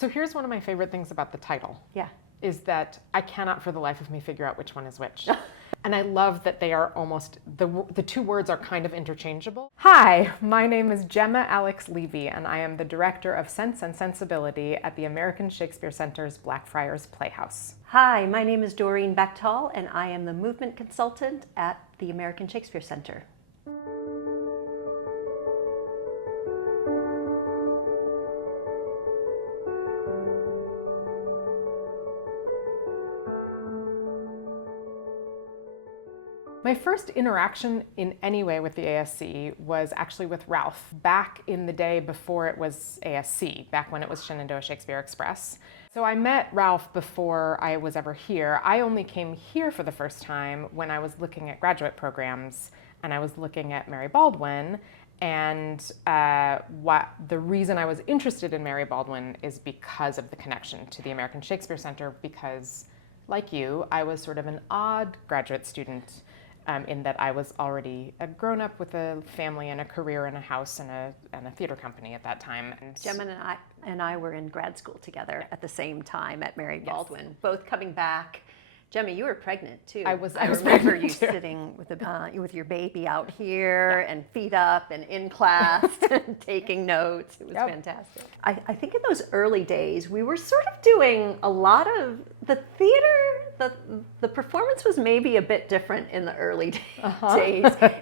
So here's one of my favorite things about the title. Yeah. Is that I cannot for the life of me figure out which one is which. And I love that they are almost, the two words are kind of interchangeable. Hi, my name is Jemma Alix Levy, and I am the director of Sense Sensibility at the American Shakespeare Center's Blackfriars Playhouse. Hi, my name is Doreen Bechtol, and I am the movement consultant at the American Shakespeare Center. My first interaction in any way with the ASC was actually with Ralph back in the day before it was ASC, back when it was Shenandoah Shakespeare Express. So I met Ralph before I was ever here. I only came here for the first time when I was looking at graduate programs and I was looking at Mary Baldwin. And the reason I was interested in Mary Baldwin is because of the connection to the American Shakespeare Center, because like you, I was sort of an odd graduate student. In that I was already a grown-up with a family and a career and a house and a theater company at that time. And Jemma and I were in grad school together at the same time at Mary Baldwin, both coming back. Jemma, you were pregnant too. I was remember you too. Sitting with your baby out here and feet up and in class and taking notes. It was fantastic. I think in those early days we were sort of doing a lot of the theater. The performance was maybe a bit different in the early days.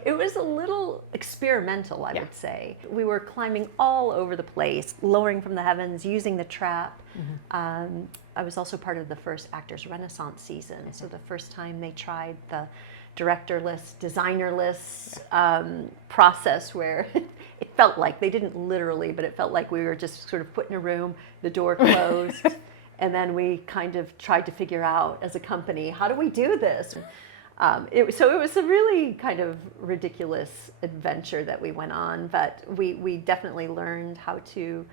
It was a little experimental, I would say. We were climbing all over the place, lowering from the heavens, using the trap. Mm-hmm. I was also part of the first Actors Renaissance season, so the first time they tried the directorless, designerless process where it felt like, they didn't literally, but it felt like we were just sort of put in a room, the door closed, and then we kind of tried to figure out as a company, how do we do this? So it was a really kind of ridiculous adventure that we went on, but we definitely learned how to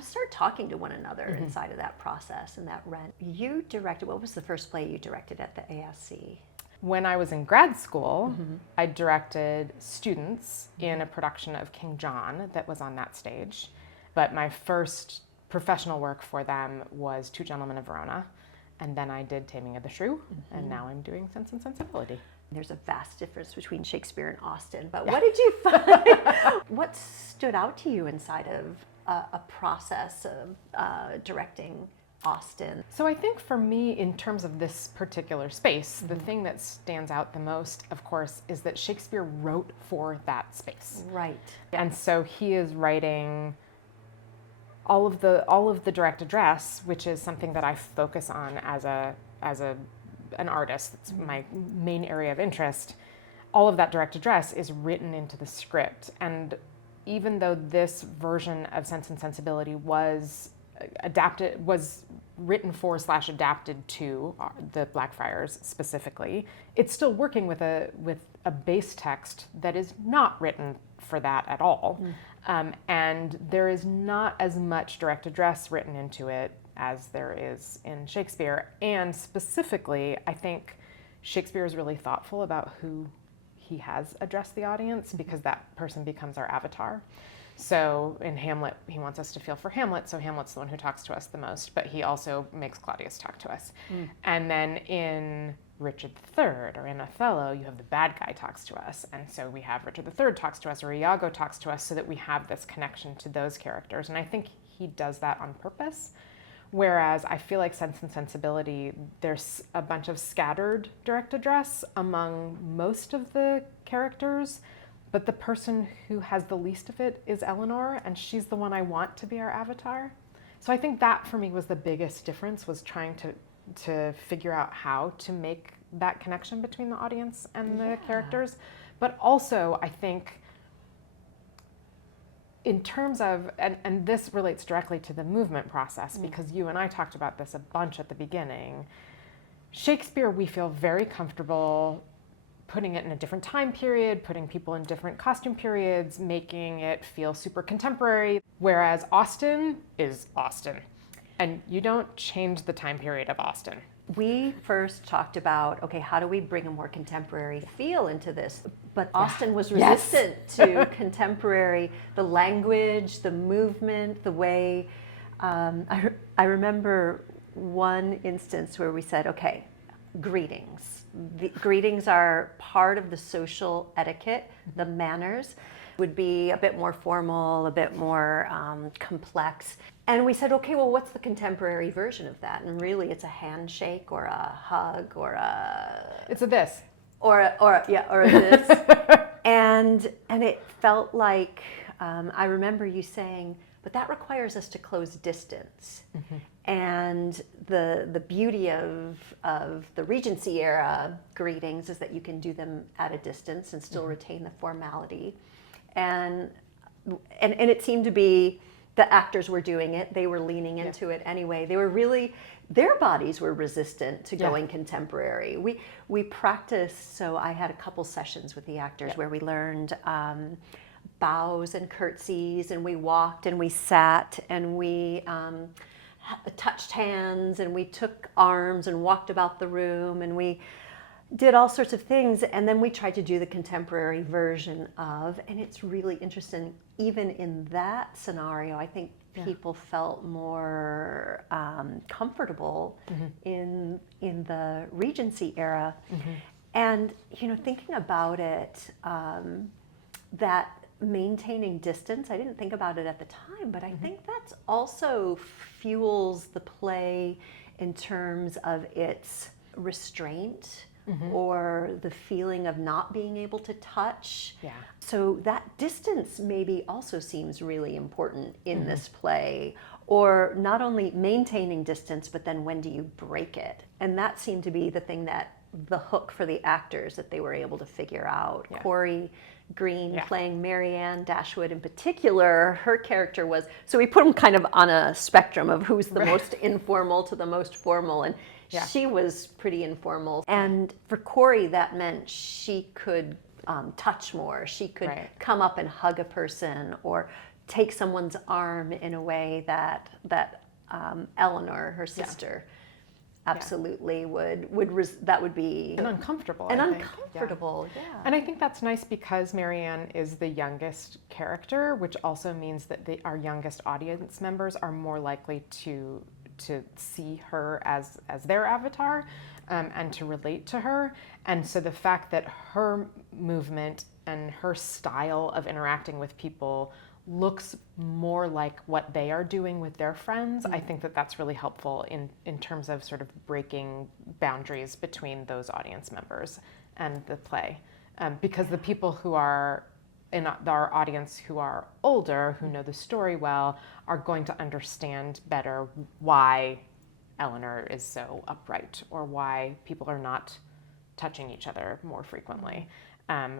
start talking to one another inside of that process and that rent. You directed, what was the first play you directed at the ASC? When I was in grad school, I directed students in a production of King John that was on that stage. But my first professional work for them was Two Gentlemen of Verona. And then I did Taming of the Shrew, and now I'm doing Sense and Sensibility. There's a vast difference between Shakespeare and Austen, but what did you find? What stood out to you inside of a process of directing Austen? So I think for me, in terms of this particular space, the thing that stands out the most, of course, is that Shakespeare wrote for that space. Right. And so he is writing all of the direct address, which is something that I focus on as an artist. It's my main area of interest. All of that direct address is written into the script. And even though this version of Sense and Sensibility was written for / adapted to the Blackfriars specifically, it's still working with a base text that is not written for that at all. And there is not as much direct address written into it as there is in Shakespeare. And specifically, I think Shakespeare is really thoughtful about who he has addressed the audience, because that person becomes our avatar. So in Hamlet, he wants us to feel for Hamlet, so Hamlet's the one who talks to us the most, but he also makes Claudius talk to us. And then in Richard III or in Othello, you have the bad guy talks to us, and so we have Richard III talks to us, or Iago talks to us, so that we have this connection to those characters. And I think he does that on purpose. Whereas I feel like Sense and Sensibility, there's a bunch of scattered direct address among most of the characters, but the person who has the least of it is Eleanor, and she's the one I want to be our avatar. So I think that for me was the biggest difference, was trying to figure out how to make that connection between the audience and the characters. But also, I think, in terms of, and this relates directly to the movement process, because you and I talked about this a bunch at the beginning, Shakespeare, we feel very comfortable putting it in a different time period, putting people in different costume periods, making it feel super contemporary, whereas Austen is Austen. And you don't change the time period of Austen. We first talked about, okay, how do we bring a more contemporary feel into this? But Austen was resistant to contemporary, the language, the movement, the way. I remember one instance where we said, okay, greetings. The greetings are part of the social etiquette, the manners would be a bit more formal, a bit more complex. And we said, okay, well, what's the contemporary version of that? And really, it's a handshake or a hug or It's a this. Or a this. and it felt like, I remember you saying, but that requires us to close distance. Mm-hmm. And the beauty of the Regency era greetings is that you can do them at a distance and still retain the formality. And it seemed to be the actors were doing it. They were leaning into it anyway. They were really, their bodies were resistant to going contemporary. We practiced, so I had a couple sessions with the actors where we learned bows and curtsies, and we walked and we sat and we touched hands and we took arms and walked about the room and we did all sorts of things, and then we tried to do the contemporary version of, and it's really interesting, even in that scenario, I think people felt more comfortable in the Regency era. Mm-hmm. And, you know, thinking about it, that maintaining distance, I didn't think about it at the time, but I think that's also fuels the play in terms of its restraint. Mm-hmm. Or the feeling of not being able to touch. Yeah. So that distance maybe also seems really important in this play. Or not only maintaining distance, but then when do you break it? And that seemed to be the thing that, the hook for the actors that they were able to figure out. Yeah. Corrie Green playing Marianne Dashwood in particular, her character was, so we put them kind of on a spectrum of who's the most informal to the most formal. And she was pretty informal. And for Corrie, that meant she could touch more. She could come up and hug a person or take someone's arm in a way that Eleanor, her sister, absolutely that would be uncomfortable. Uncomfortable. And I think that's nice because Marianne is the youngest character, which also means that our youngest audience members are more likely to see her as their avatar and to relate to her. And so the fact that her movement and her style of interacting with people looks more like what they are doing with their friends, I think that that's really helpful in terms of sort of breaking boundaries between those audience members and the play. Because the people who are in our audience who are older, who know the story well, are going to understand better why Eleanor is so upright or why people are not touching each other more frequently.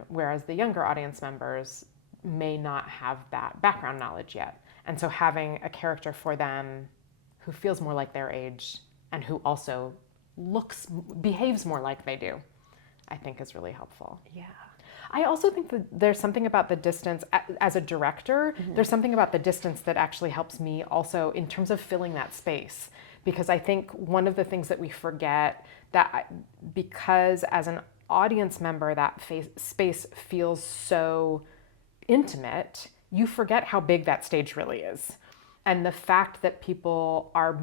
Whereas the younger audience members may not have that background knowledge yet. And so having a character for them who feels more like their age and who also behaves more like they do, I think is really helpful. Yeah. I also think that there's something about the distance, as a director, there's something about the distance that actually helps me also in terms of filling that space. Because I think one of the things that we forget, that because as an audience member that space feels so intimate, you forget how big that stage really is. And the fact that people are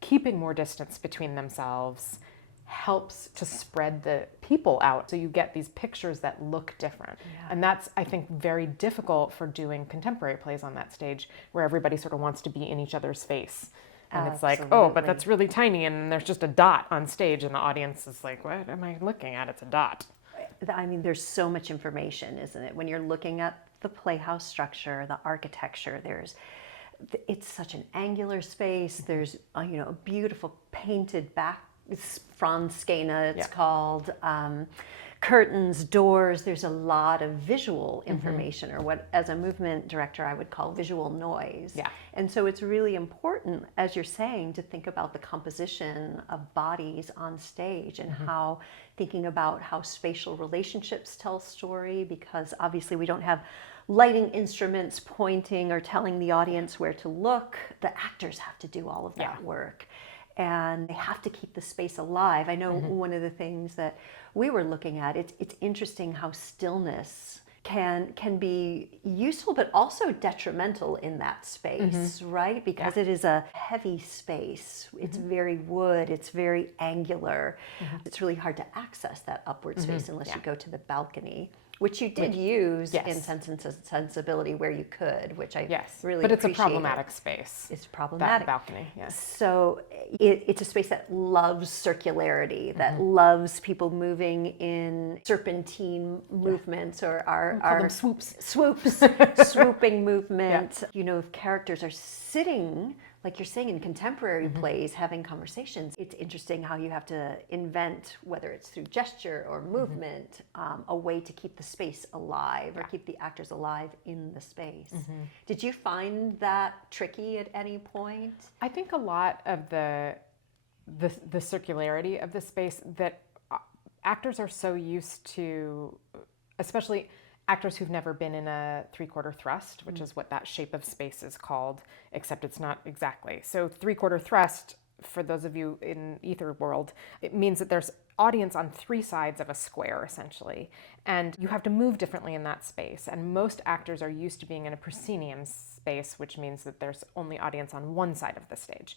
keeping more distance between themselves helps to spread the people out, so you get these pictures that look different. And that's, I think, very difficult for doing contemporary plays on that stage where everybody sort of wants to be in each other's face. And it's like, oh, but that's really tiny and there's just a dot on stage and the audience is like, what am I looking at? It's a dot. I mean, there's so much information, isn't it? When you're looking at the playhouse structure, the architecture, it's such an angular space. There's a beautiful painted back, Franskena it's called, curtains, doors. There's a lot of visual information, or what, as a movement director, I would call visual noise. Yeah. And so it's really important, as you're saying, to think about the composition of bodies on stage and how, thinking about how spatial relationships tell story, because obviously we don't have lighting instruments pointing or telling the audience where to look. The actors have to do all of that work. and they have to keep the space alive. I know one of the things that we were looking at, it's interesting how stillness can be useful but also detrimental in that space, right? Because it is a heavy space. It's very wood, it's very angular. It's really hard to access that upward space unless you go to the balcony, which you did use in Sense and Sensibility where you could, which I really but it's appreciated. a problematic space. It's problematic. That balcony, yes. So it's a space that loves circularity, that loves people moving in serpentine movements or our swoops. Swooping movement. You know, if characters are sitting, like you're saying in contemporary plays, having conversations, it's interesting how you have to invent, whether it's through gesture or movement, a way to keep the space alive or keep the actors alive in the space. Did you find that tricky at any point? I think a lot of the circularity of the space that actors are so used to, especially actors who've never been in a three-quarter thrust, which is what that shape of space is called, except it's not exactly. So three-quarter thrust, for those of you in ether world, it means that there's audience on three sides of a square, essentially. And you have to move differently in that space. And most actors are used to being in a proscenium space, which means that there's only audience on one side of the stage.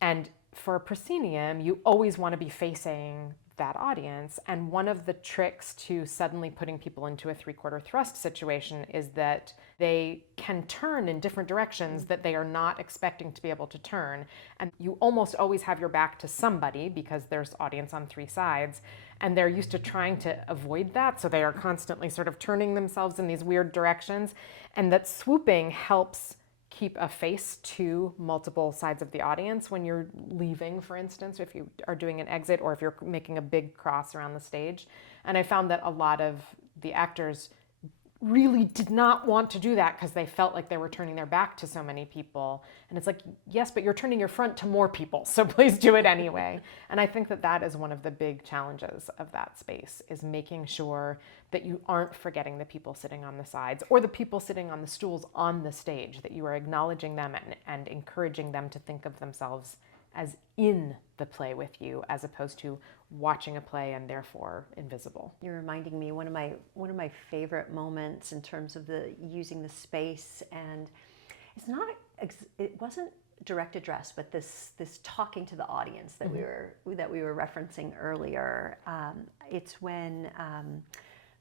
And for a proscenium, you always want to be facing that audience. And one of the tricks to suddenly putting people into a three-quarter thrust situation is that they can turn in different directions that they are not expecting to be able to turn. And you almost always have your back to somebody because there's audience on three sides. And they're used to trying to avoid that. So they are constantly sort of turning themselves in these weird directions. And that swooping helps keep a face to multiple sides of the audience when you're leaving, for instance, if you are doing an exit or if you're making a big cross around the stage. And I found that a lot of the actors really did not want to do that because they felt like they were turning their back to so many people. And it's like, yes, but you're turning your front to more people, so please do it anyway. And I think that that is one of the big challenges of that space, is making sure that you aren't forgetting the people sitting on the sides or the people sitting on the stools on the stage, that you are acknowledging them and encouraging them to think of themselves as in the play with you, as opposed to watching a play and therefore invisible. You're reminding me one of my favorite moments in terms of the using the space, and it wasn't direct address, but this talking to the audience that we were referencing earlier. It's when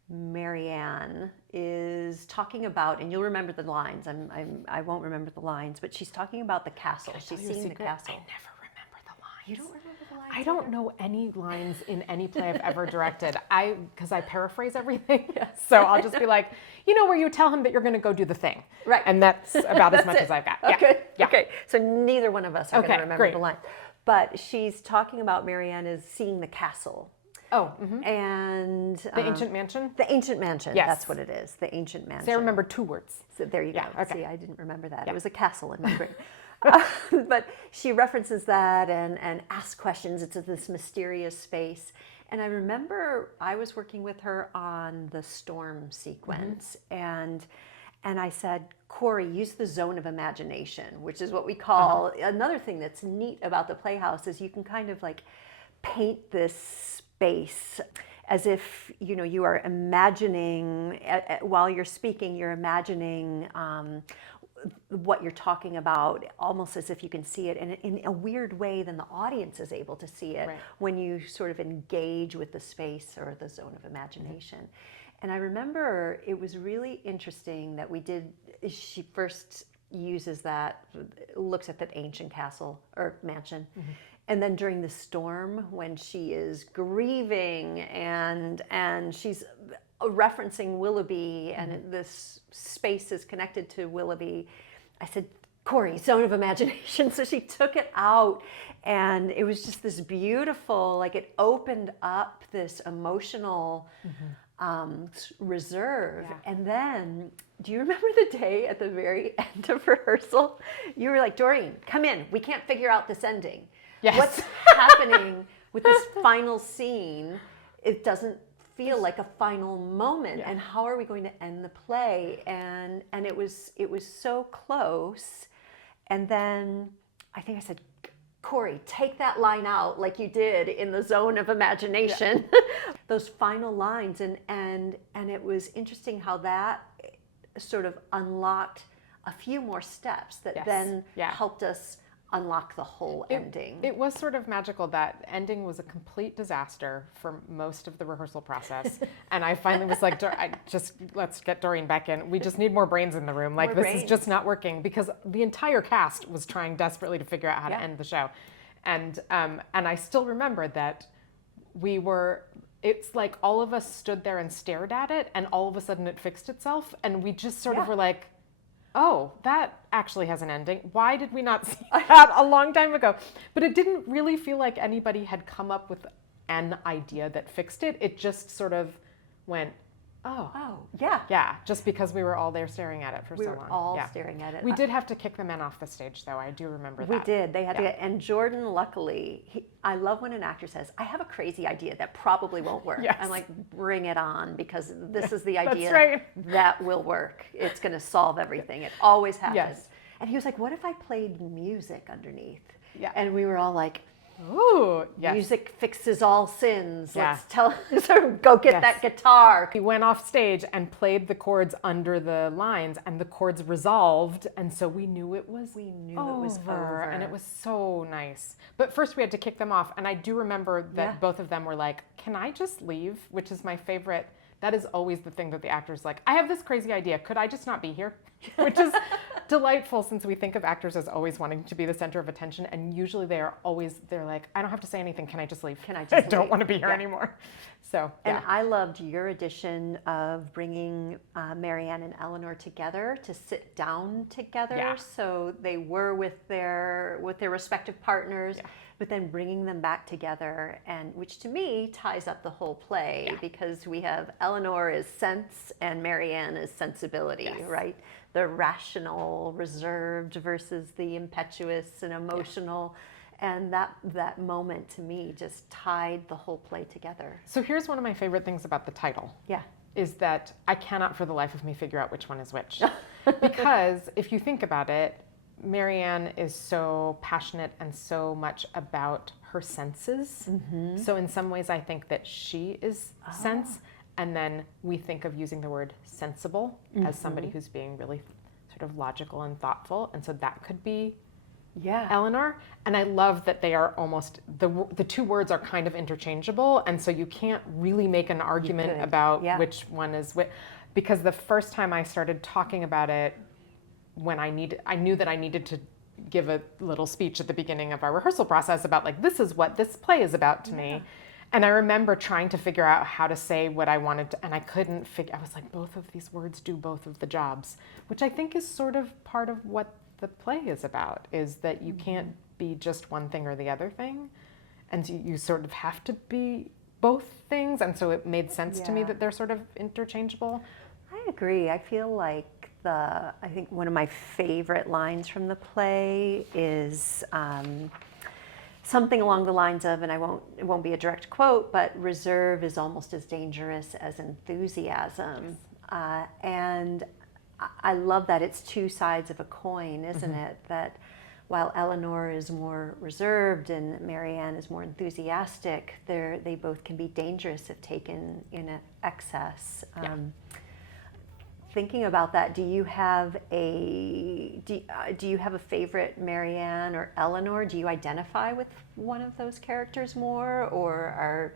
Marianne is talking about, and you'll remember the lines. I won't remember the lines, but she's talking about the castle. She's seeing the castle. I never remember the lines. You don't remember the lines? I don't know any lines in any play I've ever directed. Because I paraphrase everything. Yes. So I'll just be like, where you tell him that you're going to go do the thing. Right. And that's about as much as I've got. Okay. Yeah. Okay. So neither one of us are going to remember great. the lines. But she's talking about Marianne is seeing the castle. Oh. And the Ancient Mansion? The Ancient Mansion. Yes. That's what it is. The Ancient Mansion. So I remember 2 words. So there you go. Okay. See, I didn't remember that. Yeah. It was a castle in my brain. But she references that and asks questions. It's this mysterious space. And I remember I was working with her on the storm sequence, and I said, Corrie, use the zone of imagination, which is what we call another thing that's neat about the Playhouse is you can kind of like paint this space as if you are imagining while you're speaking, you're imagining what you're talking about, almost as if you can see it, and in a weird way then the audience is able to see it when you sort of engage with the space or the zone of imagination. And I remember it was really interesting that she first uses that, looks at that ancient castle or mansion, and then during the storm when she is grieving and she's referencing Willoughby and this space is connected to Willoughby, I said, Corrie, zone of imagination. So she took it out, and it was just this beautiful, like it opened up this emotional reserve. Yeah. And then, do you remember the day at the very end of rehearsal? You were like, Doreen, come in. We can't figure out this ending. Yes. What's happening with this final scene? It doesn't feel like a final moment, and how are we going to end the play? And it was so close. And then I think I said, Corrie, take that line out like you did in the Zone of Imagination. Those final lines, and it was interesting how that sort of unlocked a few more steps that then helped us unlock the whole ending. It was sort of magical. That ending was a complete disaster for most of the rehearsal process. And I finally was like, let's get Doreen back in. We just need more brains in the room. Like, this is just not working, because the entire cast was trying desperately to figure out how to end the show. And I still remember that it's like all of us stood there and stared at it, and all of a sudden it fixed itself. And we just sort of were like, oh, that actually has an ending. Why did we not see that a long time ago? But it didn't really feel like anybody had come up with an idea that fixed it. It just sort of went, yeah, just because we were all there staring at it for so long. We were all staring at it. We did have to kick the men off the stage, though. I do remember that. We did. They had to get, and Jordan, luckily, I love when an actor says, I have a crazy idea that probably won't work. Yes. I'm like, bring it on, because this is the idea that will work. It's going to solve everything. It always happens. Yes. And he was like, what if I played music underneath? Yeah. And we were all like, ooh, yes. Music fixes all sins. Let's go get that guitar. He went off stage and played the chords under the lines, and the chords resolved, and so we knew it was over. And it was so nice. But first we had to kick them off, and I do remember that both of them were like, can I just leave? Which is my favorite. That is always the thing that the actor's like, I have this crazy idea. Could I just not be here? Which is delightful, since we think of actors as always wanting to be the center of attention, and usually they're like, I don't have to say anything. Can I just leave? I don't want to be here anymore. So, And I loved your addition of bringing Marianne and Eleanor together to sit down together. Yeah. So they were with their respective partners, but then bringing them back together, and which to me ties up the whole play, because we have Eleanor is sense and Marianne is sensibility, right? The rational, reserved versus the impetuous and emotional. And that moment to me just tied the whole play together. So here's one of my favorite things about the title. Yeah. Is that I cannot for the life of me figure out which one is which. Because if you think about it, Marianne is so passionate and so much about her senses. Mm-hmm. So in some ways I think that she is sense. And then we think of using the word sensible as somebody who's being really sort of logical and thoughtful. And so that could be Eleanor. And I love that they are almost, the two words are kind of interchangeable. And so you can't really make an argument about which one is which. Because the first time I started talking about it, when I knew that I needed to give a little speech at the beginning of our rehearsal process about, like, this is what this play is about to me. And I remember trying to figure out how to say what I wanted to, and I couldn't figure. I was like, both of these words do both of the jobs, which I think is sort of part of what the play is about, is that you can't be just one thing or the other thing, and you sort of have to be both things. And so it made sense to me that they're sort of interchangeable. I agree. I feel like I think one of my favorite lines from the play is something along the lines of, and it won't be a direct quote, but reserve is almost as dangerous as enthusiasm. And I love that it's two sides of a coin, isn't it? That while Eleanor is more reserved and Marianne is more enthusiastic, they both can be dangerous if taken in excess. Thinking about that, do you have a favorite Marianne or Eleanor? Do you identify with one of those characters more, or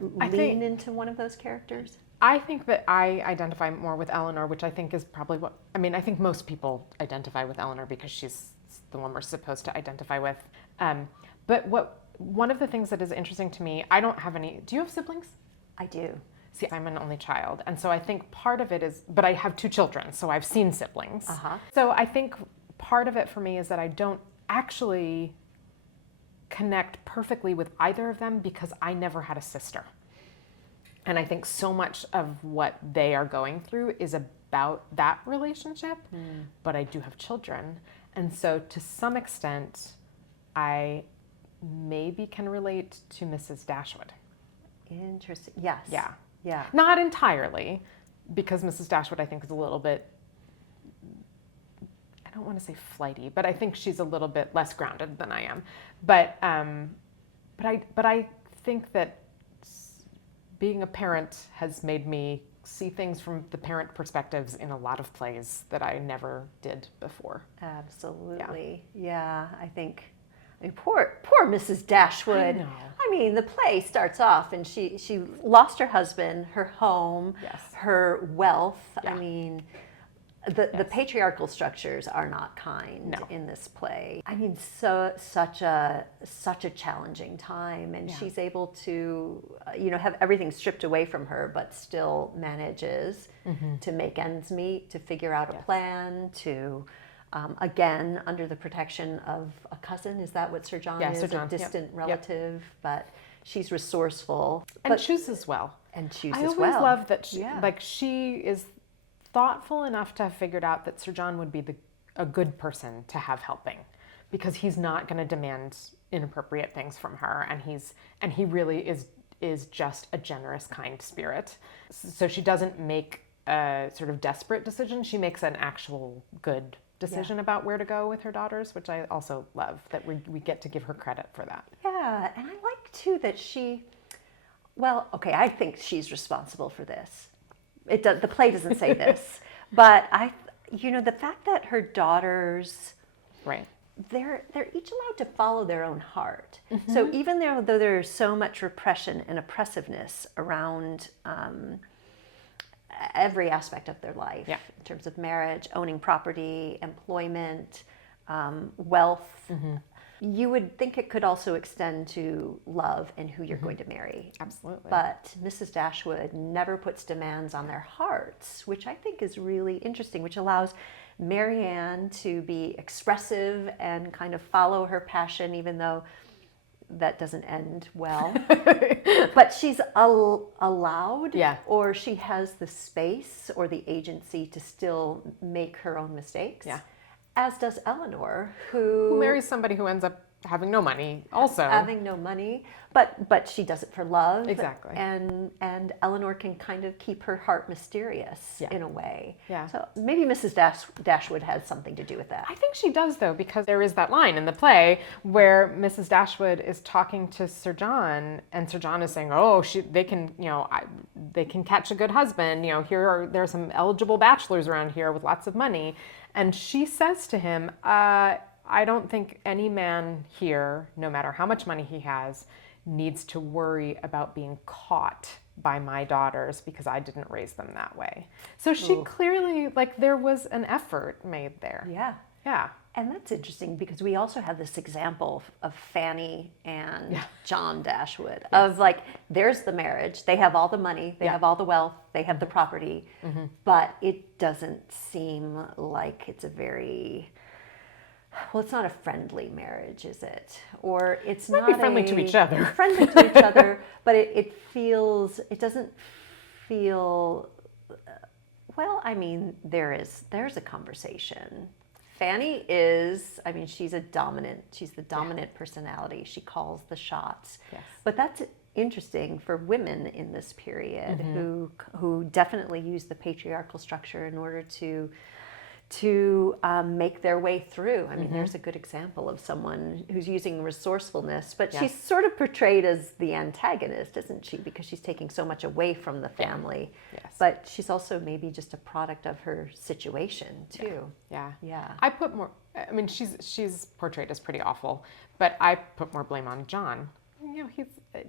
lean into one of those characters? I think that I identify more with Eleanor, which I think is probably I think most people identify with Eleanor because she's the one we're supposed to identify with. But one of the things that is interesting to me, I don't have any. Do you have siblings? I do. See, I'm an only child, and so I think part of it is, but I have two children, so I've seen siblings. So I think part of it for me is that I don't actually connect perfectly with either of them because I never had a sister. And I think so much of what they are going through is about that relationship, but I do have children. And so to some extent, I maybe can relate to Mrs. Dashwood. Interesting. Yes. Yeah. Yeah. Not entirely, because Mrs. Dashwood, I think, is a little bit, I don't want to say flighty, but I think she's a little bit less grounded than I am. But I think that being a parent has made me see things from the parent perspectives in a lot of plays that I never did before. Absolutely. Yeah, I mean, poor Mrs. Dashwood. I know. I mean, the play starts off and she lost her husband, her home, Yes. her wealth. Yeah. I mean, the patriarchal structures are not kind No. in this play. I mean, such a challenging time, and Yeah. she's able to, have everything stripped away from her, but still manages to make ends meet, to figure out a plan, to again under the protection of a cousin. Is that what Sir John is? Sir John. A distant Yep. relative, but she's resourceful And chooses well. and chooses I always well. love that she is thoughtful enough to have figured out that Sir John would be a good person to have helping, because he's not going to demand inappropriate things from her, and he really is just a generous, kind spirit. So she doesn't make a sort of desperate decision. She makes an actual good decision about where to go with her daughters, which I also love, that we get to give her credit for that. Yeah, and I like too that I think she's responsible for this. The play doesn't say this, but the fact that her daughters, Right. they're each allowed to follow their own heart. So even though there's so much repression and oppressiveness around every aspect of their life, in terms of marriage, owning property, employment, wealth, you would think it could also extend to love and who you're going to marry. Absolutely. But Mrs. Dashwood never puts demands on their hearts, which I think is really interesting, which allows Marianne to be expressive and kind of follow her passion, even though that doesn't end well. But she's allowed, or she has the space or the agency to still make her own mistakes. Yeah. As does Eleanor, who marries somebody who ends up having no money also. Having no money, but she does it for love. Exactly. And Eleanor can kind of keep her heart mysterious in a way. Yeah. So maybe Mrs. Dashwood has something to do with that. I think she does, though, because there is that line in the play where Mrs. Dashwood is talking to Sir John, and Sir John is saying, they can catch a good husband. There are some eligible bachelors around here with lots of money. And she says to him, I don't think any man here, no matter how much money he has, needs to worry about being caught by my daughters because I didn't raise them that way. So she clearly, there was an effort made there. Yeah. Yeah. And that's interesting because we also have this example of Fanny and John Dashwood of there's the marriage. They have all the money, they have all the wealth, they have the property, but it doesn't seem like it's it's not a friendly marriage, is it? Or it's not friendly to each other. Friendly to each other, but it doesn't feel, there's a conversation. Fanny she's the dominant personality. She calls the shots. Yes. But that's interesting for women in this period who definitely use the patriarchal structure in order to make their way through. I mean, there's a good example of someone who's using resourcefulness, but she's sort of portrayed as the antagonist, isn't she? Because she's taking so much away from the family. Yes. But she's also maybe just a product of her situation, too. Yeah. Yeah. I put more, she's portrayed as pretty awful, but I put more blame on John.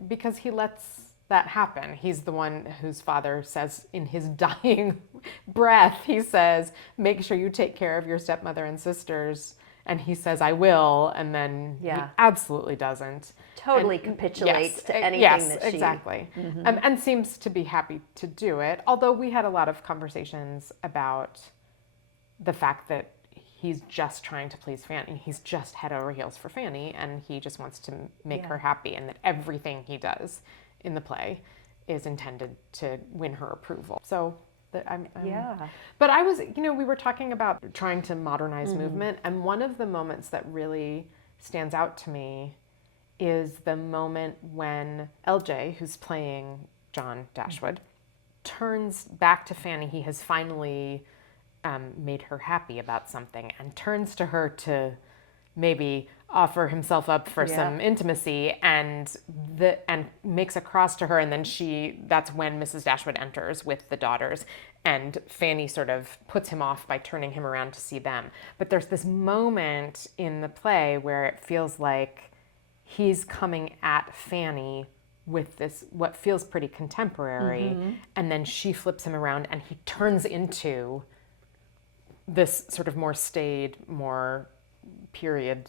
Because he lets that happen. He's the one whose father says in his dying breath, he says, make sure you take care of your stepmother and sisters. And he says, I will. And then he absolutely doesn't. Totally capitulates to anything that she... exactly. And seems to be happy to do it. Although we had a lot of conversations about the fact that he's just trying to please Fanny. He's just head over heels for Fanny. And he just wants to make her happy. And that everything he does in the play is intended to win her approval. So but I was, we were talking about trying to modernize movement, and one of the moments that really stands out to me is the moment when LJ, who's playing John Dashwood, turns back to Fanny. He has finally made her happy about something, and turns to her to maybe offer himself up for some intimacy, and makes a cross to her, and then that's when Mrs. Dashwood enters with the daughters, and Fanny sort of puts him off by turning him around to see them. But there's this moment in the play where it feels like he's coming at Fanny with this, what feels pretty contemporary, and then she flips him around and he turns into this sort of more staid, more period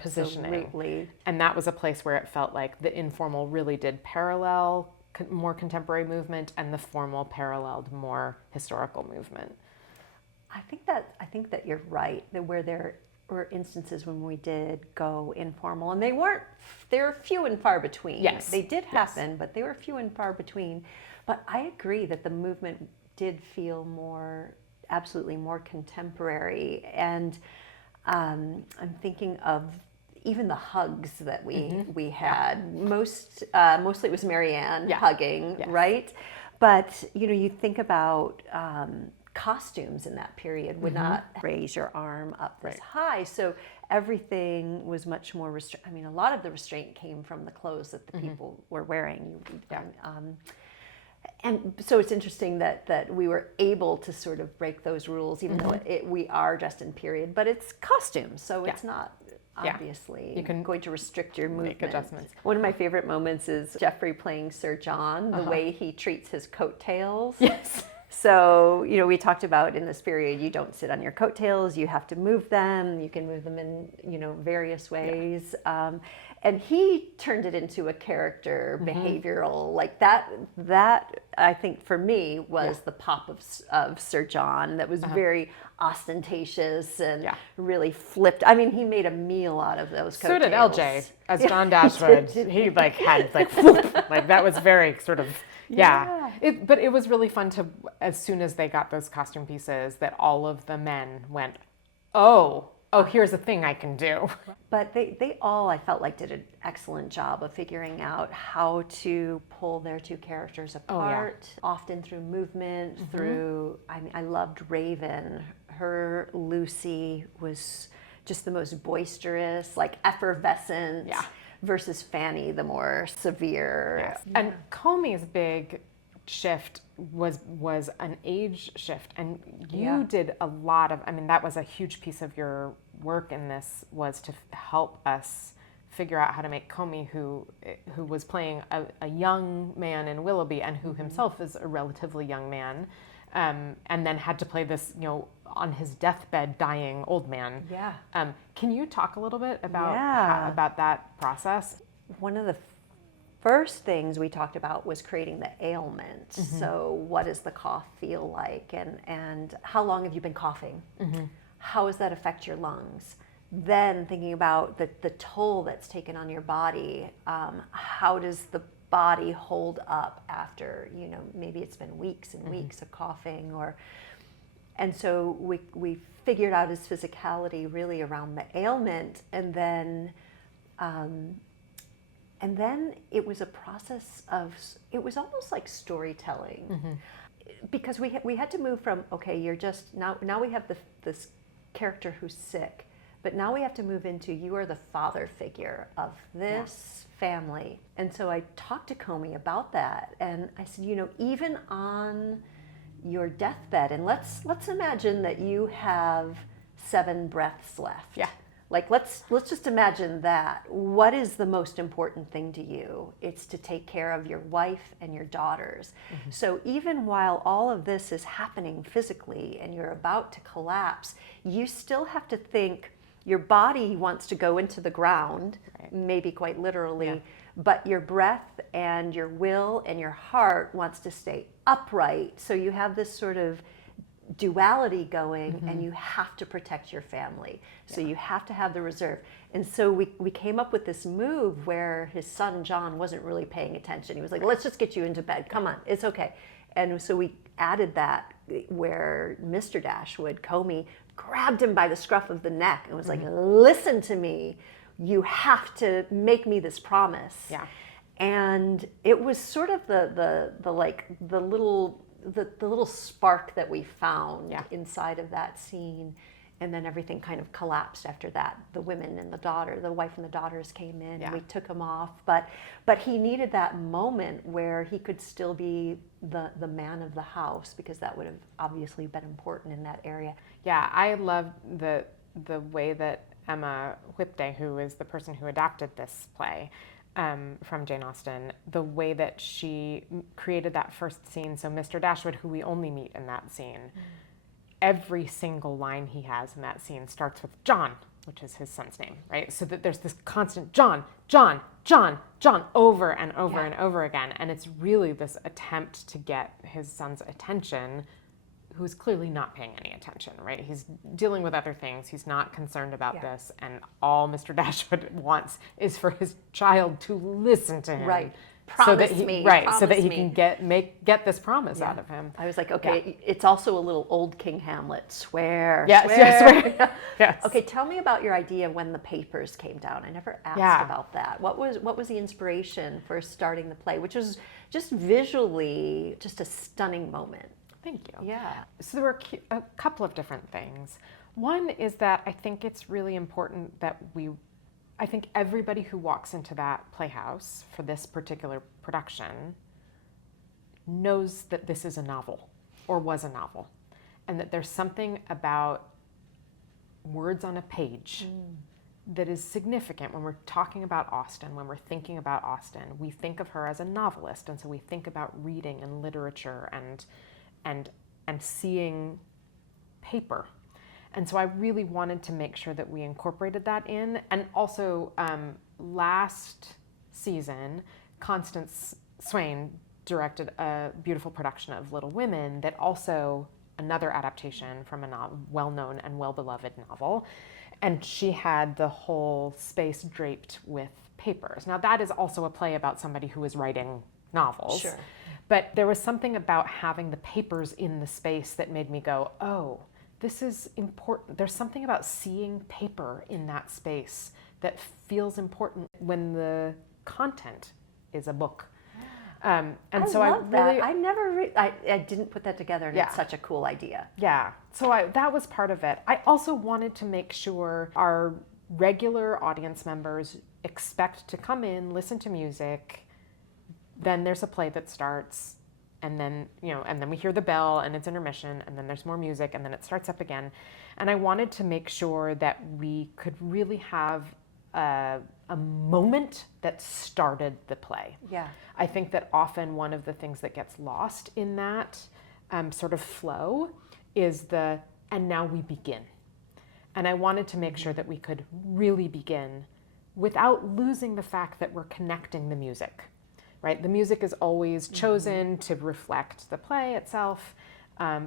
positioning. And that was a place where it felt like the informal really did parallel more contemporary movement, and the formal paralleled more historical movement. I think that you're right, that where there were instances when we did go informal, and they were few and far between. Yes. They did happen, but they were few and far between. But I agree that the movement did feel absolutely more contemporary. And I'm thinking of even the hugs that we had. Mostly it was Marianne hugging, right? But you think about costumes in that period would not raise your arm up this high, so everything was much more restrained. I mean, a lot of the restraint came from the clothes that the people were wearing. And so it's interesting that we were able to sort of break those rules, even though we are dressed in period, but it's costumes, so it's not obviously you can going to restrict your movement. Make adjustments. One of my favorite moments is Geoffrey playing Sir John, the way he treats his coattails. Yes. So, we talked about in this period, you don't sit on your coattails, you have to move them. You can move them in, various ways. And he turned it into a character behavioral, like that I think for me was the pop of Sir John, that was very ostentatious and really flipped. I mean, he made a meal out of those coattails. So did LJ as John Dashwood. He had whoop, that was very sort of, but it was really fun to, as soon as they got those costume pieces, that all of the men went, oh, here's a thing I can do. But they all, I felt like, did an excellent job of figuring out how to pull their two characters apart, often through movement, through, I loved Raven. Her Lucy was just the most boisterous, effervescent, versus Fanny, the more severe. Yes. And Komi's big shift was an age shift, and you did a lot of, that was a huge piece of your work in this, was to help us figure out how to make Komi, who was playing a young man in Willoughby, and who himself is a relatively young man, and then had to play this, on his deathbed dying old man. Yeah. Can you talk a little bit about about that process? One of the first things we talked about was creating the ailment. So what does the cough feel like, and how long have you been coughing? How does that affect your lungs? Then thinking about the toll that's taken on your body. How does the body hold up after, maybe it's been weeks and weeks of coughing, and so we figured out his physicality really around the ailment, and then it was a process of, it was almost like storytelling, because we had to move from, you're just, now we have this character who's sick, but now we have to move into, you are the father figure of this family. And so I talked to Komi about that, and I said, even on your deathbed, and let's imagine that you have 7 breaths left. Let's just imagine that. What is the most important thing to you? It's to take care of your wife and your daughters. So even while all of this is happening physically and you're about to collapse, you still have to think, your body wants to go into the ground, maybe quite literally, but your breath and your will and your heart wants to stay upright. So you have this sort of duality going, and you have to protect your family. So you have to have the reserve. And so we came up with this move where his son John wasn't really paying attention. He was like, let's just get you into bed. Come on, it's okay. And so we added that, where Mr. Dashwood, Komi, grabbed him by the scruff of the neck and was like, listen to me. You have to make me this promise. And it was sort of the little the little spark that we found Yeah. inside of that scene, and then everything kind of collapsed after that. The women and the wife and the daughters came in, and we took him off. But he needed that moment where he could still be the man of the house, because that would have obviously been important in that area. Yeah, I love the way that Emma Whipday, who is the person who adapted this play from Jane Austen, the way that she created that first scene. So Mr. Dashwood, who we only meet in that scene, every single line he has in that scene starts with John, which is his son's name, right? So that there's this constant John, John, John, John, over and over and over again. And it's really this attempt to get his son's attention, who's clearly not paying any attention, right? He's dealing with other things. He's not concerned about this. And all Mr. Dashwood wants is for his child to listen to him. Right. So that he can get this promise out of him. I was like, okay, it's also a little old King Hamlet. Swear. Yes, swear. yes, swear. Yes. Okay, tell me about your idea when the papers came down. I never asked about that. What was the inspiration for starting the play, which was just visually just a stunning moment? Thank you. Yeah. So there were a couple of different things. One is that I think it's really important that I think everybody who walks into that playhouse for this particular production knows that this is a novel, or was a novel, and that there's something about words on a page that is significant when we're talking about Austen, when we're thinking about Austen. We think of her as a novelist, and so we think about reading and literature and seeing paper. And so I really wanted to make sure that we incorporated that in. And also, last season, Constance Swain directed a beautiful production of Little Women that also, another adaptation from a well-known and well-beloved novel. And she had the whole space draped with papers. Now, that is also a play about somebody who is writing novels. Sure. But there was something about having the papers in the space that made me go, oh, this is important. There's something about seeing paper in that space that feels important when the content is a book. And I so love I really, that. I never, I didn't put that together, and it's such a cool idea. Yeah. So that was part of it. I also wanted to make sure our regular audience members expect to come in, listen to music, then there's a play that starts, and then, and then we hear the bell and it's intermission, and then there's more music, and then it starts up again. And I wanted to make sure that we could really have a moment that started the play. Yeah. I think that often one of the things that gets lost in that sort of flow is and now we begin. And I wanted to make sure that we could really begin without losing the fact that we're connecting the music. Right, the music is always chosen to reflect the play itself,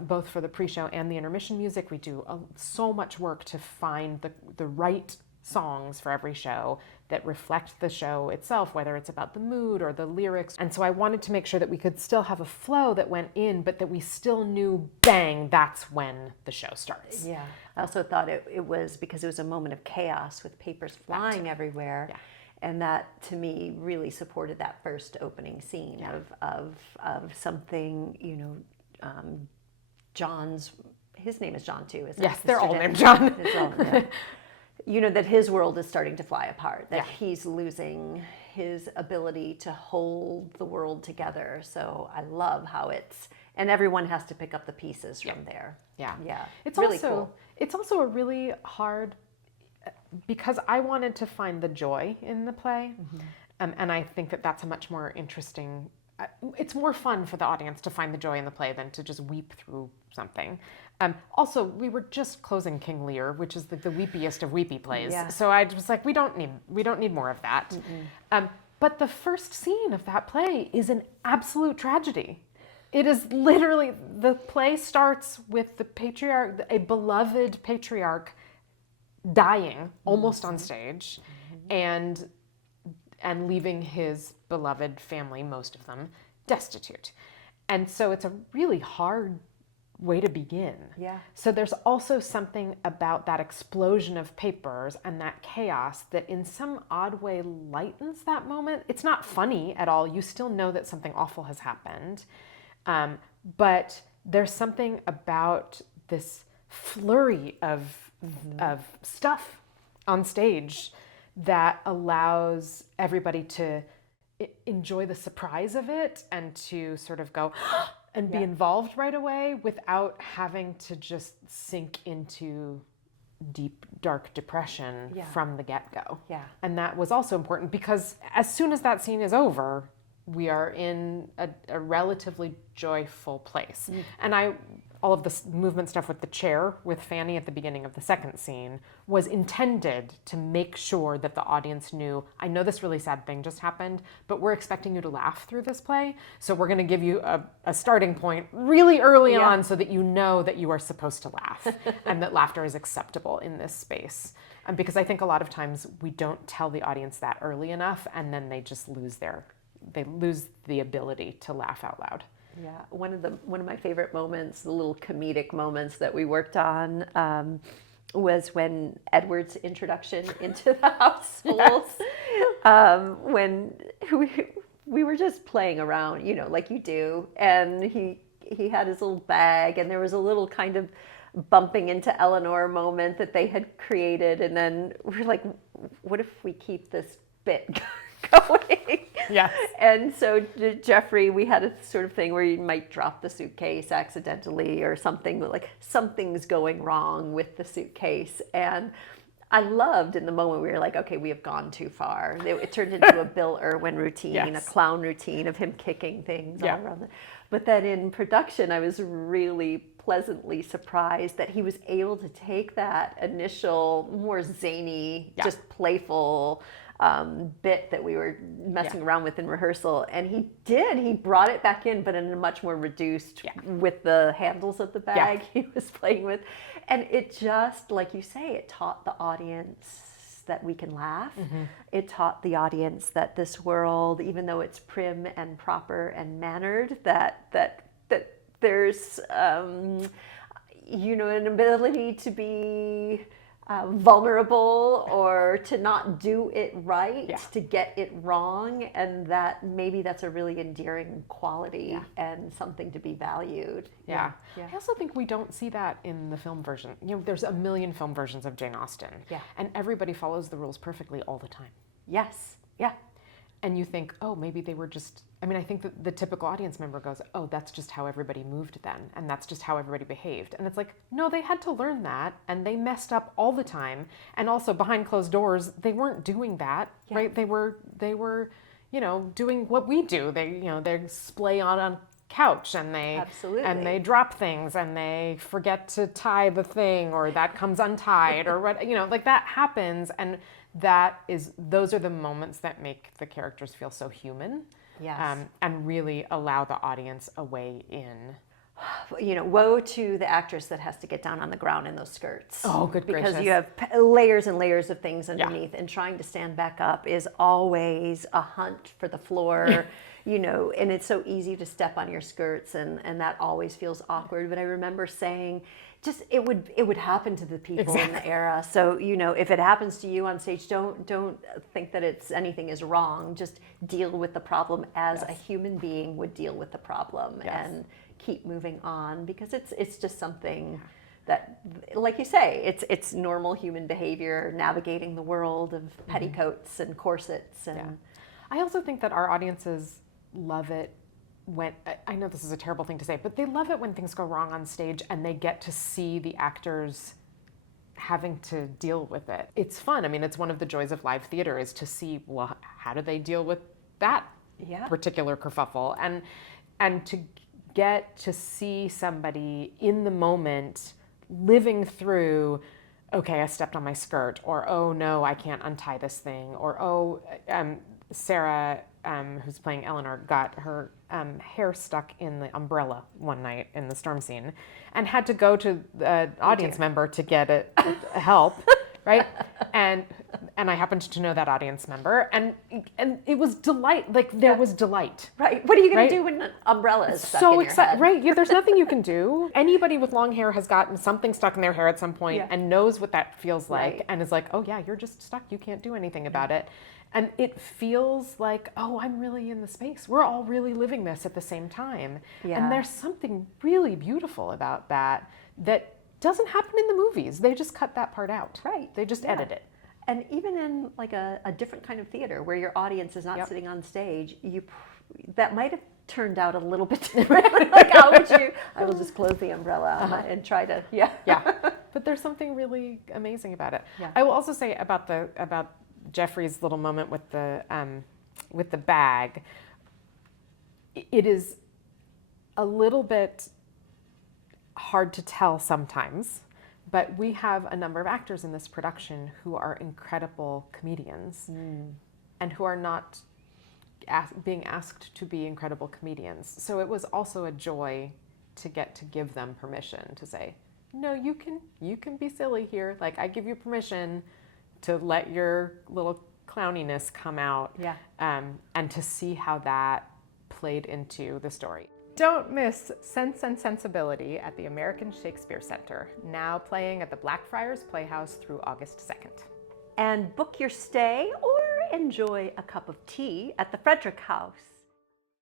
both for the pre-show and the intermission music. We do so much work to find the right songs for every show that reflect the show itself, whether it's about the mood or the lyrics. And so I wanted to make sure that we could still have a flow that went in, but that we still knew, bang, that's when the show starts. Yeah. I also thought it was because it was a moment of chaos with papers flying everywhere. Yeah. And that, to me, really supported that first opening scene of something, John's, his name is John too, isn't it? Yes, they're all named John. That his world is starting to fly apart, that he's losing his ability to hold the world together. So I love how and everyone has to pick up the pieces from there. Yeah. Yeah. It's really also cool. It's also a really hard, because I wanted to find the joy in the play, and I think that that's a much more interesting, it's more fun for the audience to find the joy in the play than to just weep through something. Also, we were just closing King Lear, which is the weepiest of weepy plays. Yeah. So I was like, we don't need more of that. But the first scene of that play is an absolute tragedy. It is literally, the play starts with the patriarch, a beloved patriarch, dying almost on stage, and leaving his beloved family, most of them, destitute. And so it's a really hard way to begin. Yeah. So there's also something about that explosion of papers and that chaos that in some odd way lightens that moment. It's not funny at all. You still know that something awful has happened. but there's something about this flurry of stuff on stage that allows everybody to enjoy the surprise of it and to sort of go and be involved right away without having to just sink into deep, dark depression from the get-go. Yeah. And that was also important because as soon as that scene is over, we are in a relatively joyful place. And all of this movement stuff with the chair with Fanny at the beginning of the second scene was intended to make sure that the audience knew, I know this really sad thing just happened, but we're expecting you to laugh through this play. So we're gonna give you a starting point really early on so that you know that you are supposed to laugh and that laughter is acceptable in this space. Because I think a lot of times we don't tell the audience that early enough and then they just lose the ability to laugh out loud. Yeah, one of my favorite moments, the little comedic moments that we worked on, was when Edward's introduction into the household. When we were just playing around, like you do, and he had his little bag, and there was a little kind of bumping into Eleanor moment that they had created, and then we're like, what if we keep this bit going? Yes. And so Geoffrey, we had a sort of thing where you might drop the suitcase accidentally or something, like something's going wrong with the suitcase. And I loved in the moment we were like, okay, we have gone too far. It turned into a Bill Irwin routine, a clown routine of him kicking things all around. But then in production, I was really pleasantly surprised that he was able to take that initial more zany, just playful bit that we were messing around with in rehearsal, and he brought it back in, but in a much more reduced with the handles of the bag he was playing with, and it just, like you say, it taught the audience that we can laugh. It taught the audience that this world, even though it's prim and proper and mannered, that there's an ability to be vulnerable or to not do it right, to get it wrong, and that maybe that's a really endearing quality and something to be valued. I also think we don't see that in the film version. There's a million film versions of Jane Austen, and everybody follows the rules perfectly all the time. Yes. And you think, oh, maybe they were just, I think that the typical audience member goes, oh, that's just how everybody moved then, and that's just how everybody behaved. And it's like, no, they had to learn that, and they messed up all the time. And also behind closed doors, they weren't doing that, right? They were, doing what we do. They splay on couch and they drop things and they forget to tie the thing, or that comes untied, or what, like that happens. And those are the moments that make the characters feel so human. Yes. And really allow the audience a way in. Woe to the actress that has to get down on the ground in those skirts. Oh, good gracious. Because you have layers and layers of things underneath, and trying to stand back up is always a hunt for the floor, and it's so easy to step on your skirts, and that always feels awkward. But I remember saying, it would happen to the people in the era. So, if it happens to you on stage, don't think that anything is wrong. Just deal with the problem as a human being would deal with the problem, and keep moving on, because it's just something that, like you say, it's normal human behavior, navigating the world of petticoats and corsets. And I also think that our audiences love it when, I know this is a terrible thing to say, but they love it when things go wrong on stage and they get to see the actors having to deal with it. It's fun. It's one of the joys of live theater is to see, well, how do they deal with that particular kerfuffle? And to get to see somebody in the moment living through, okay, I stepped on my skirt, or oh no, I can't untie this thing, or oh, Sarah, who's playing Eleanor, got her hair stuck in the umbrella one night in the storm scene and had to go to the audience member to get it help, right? And and I happened to know that audience member, and it was delight. Like there was delight. Right. What are you going Right? to do when an umbrella is stuck So in your excited, head? right? Yeah, there's nothing you can do. Anybody with long hair has gotten something stuck in their hair at some point and knows what that feels like, Right. and is like, oh yeah, you're just stuck. You can't do anything about it. And it feels like, oh, I'm really in the space. We're all really living this at the same time. Yeah. And there's something really beautiful about that doesn't happen in the movies. They just cut that part out. Right. They just edit it. And even in like a different kind of theater where your audience is not sitting on stage, that might have turned out a little bit different. Like how would you? I will just close the umbrella and try to Yeah. But there's something really amazing about it. Yeah. I will also say about Geoffrey's little moment with the bag. It is a little bit hard to tell sometimes, but we have a number of actors in this production who are incredible comedians and who are not being asked to be incredible comedians. So it was also a joy to get to give them permission to say, no, you can be silly here. Like I give you permission to let your little clowniness come out, and to see how that played into the story. Don't miss Sense Sensibility at the American Shakespeare Center, now playing at the Blackfriars Playhouse through August 2nd. and book your stay or enjoy a cup of tea at the Frederick House.